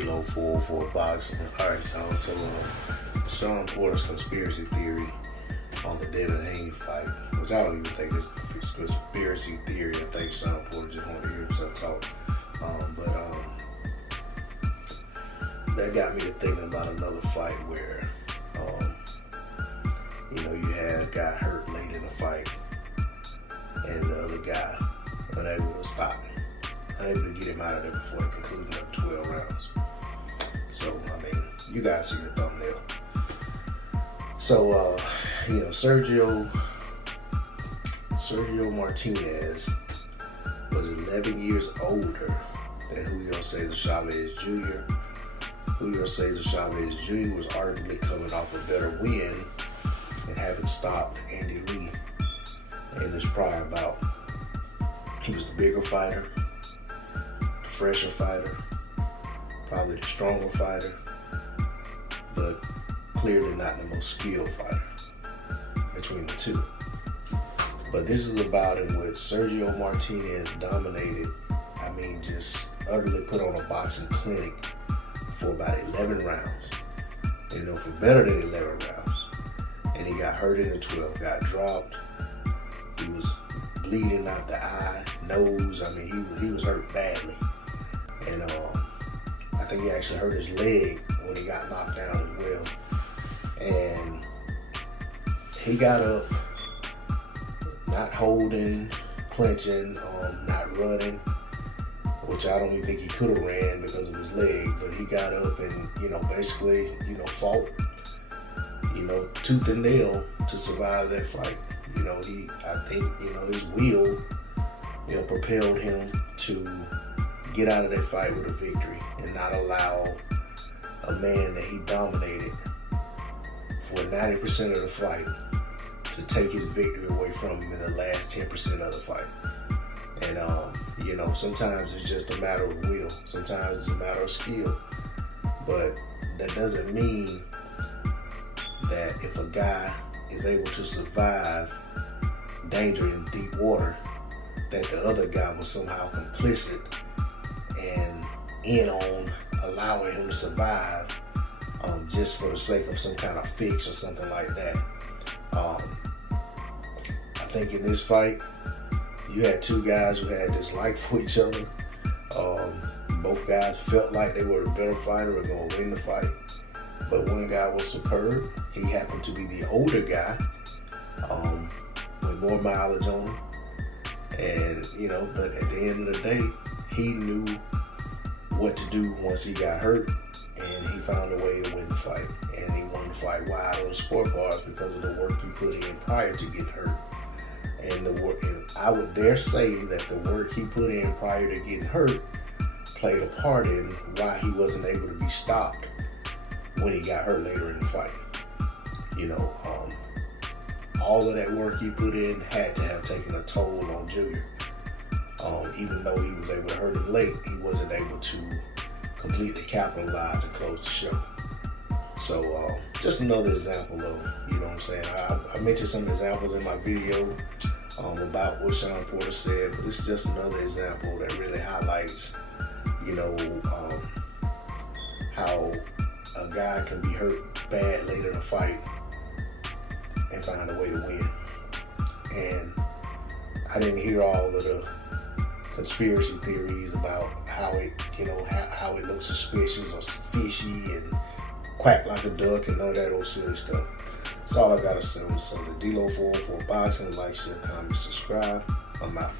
D-Lo 404 boxing. Alright, y'all. So, Shawn Porter's conspiracy theory on the Dead and Hanging fight, which I don't even think is a conspiracy theory. I think Shawn Porter just wanted to hear himself talk. That got me to thinking about another fight where, you had a guy hurt late in the fight, and the other guy unable to stop him, unable to get him out of there before the conclusion of 12 rounds. So, you guys see the thumbnail. So, Sergio Martinez was 11 years older than Julio Chavez Jr. Julio Chavez Jr. was arguably coming off a better win and having stopped Andy Lee in his prior bout. He was the bigger fighter, the fresher fighter, probably the stronger fighter, but clearly not the most skilled fighter between the two. But this is a bout in which Sergio Martinez dominated, just utterly put on a boxing clinic for about 11 rounds. For better than 11 rounds. And he got hurt in the 12, got dropped. He was bleeding out the eye, nose. He was hurt badly. And I think he actually hurt his leg when he got knocked down as well. And he got up, not holding, clinching, not running, which I don't even think he could have ran because of his leg, but he got up and, basically, fought, tooth and nail to survive that fight. I think his will, propelled him to get out of that fight with a victory and not allow a man that he dominated for 90% of the fight to take his victory away from him in the last 10% of the fight. And, sometimes it's just a matter of will. Sometimes it's a matter of skill. But that doesn't mean that if a guy is able to survive danger in deep water, that the other guy was somehow complicit and in on allowing him to survive just for the sake of some kind of fix or something like that. I think in this fight, you had two guys who had dislike for each other. Both guys felt like they were the better fighter or going to win the fight. But one guy was superb. He happened to be the older guy with more mileage on him. And, but at the end of the day, he knew what to do once he got hurt. And he found a way to win the fight. And he won the fight wide on the scorecards because of the work he put in prior to getting hurt. And I would dare say that the work he put in prior to getting hurt played a part in why he wasn't able to be stopped when he got hurt later in the fight. All of that work he put in had to have taken a toll on Junior. Even though he was able to hurt him late, he wasn't able to completely capitalize and close the show. So just another example of, I mentioned some examples in my video about what Shawn Porter said, but it's just another example that really highlights, how a guy can be hurt bad late in a fight and find a way to win. And I didn't hear all of the conspiracy theories about how it, how it looks suspicious or fishy and quack like a duck and none of that old silly stuff. That's all I gotta say. So the D-Lo 404 boxing, like, share, comment, subscribe. I'm out.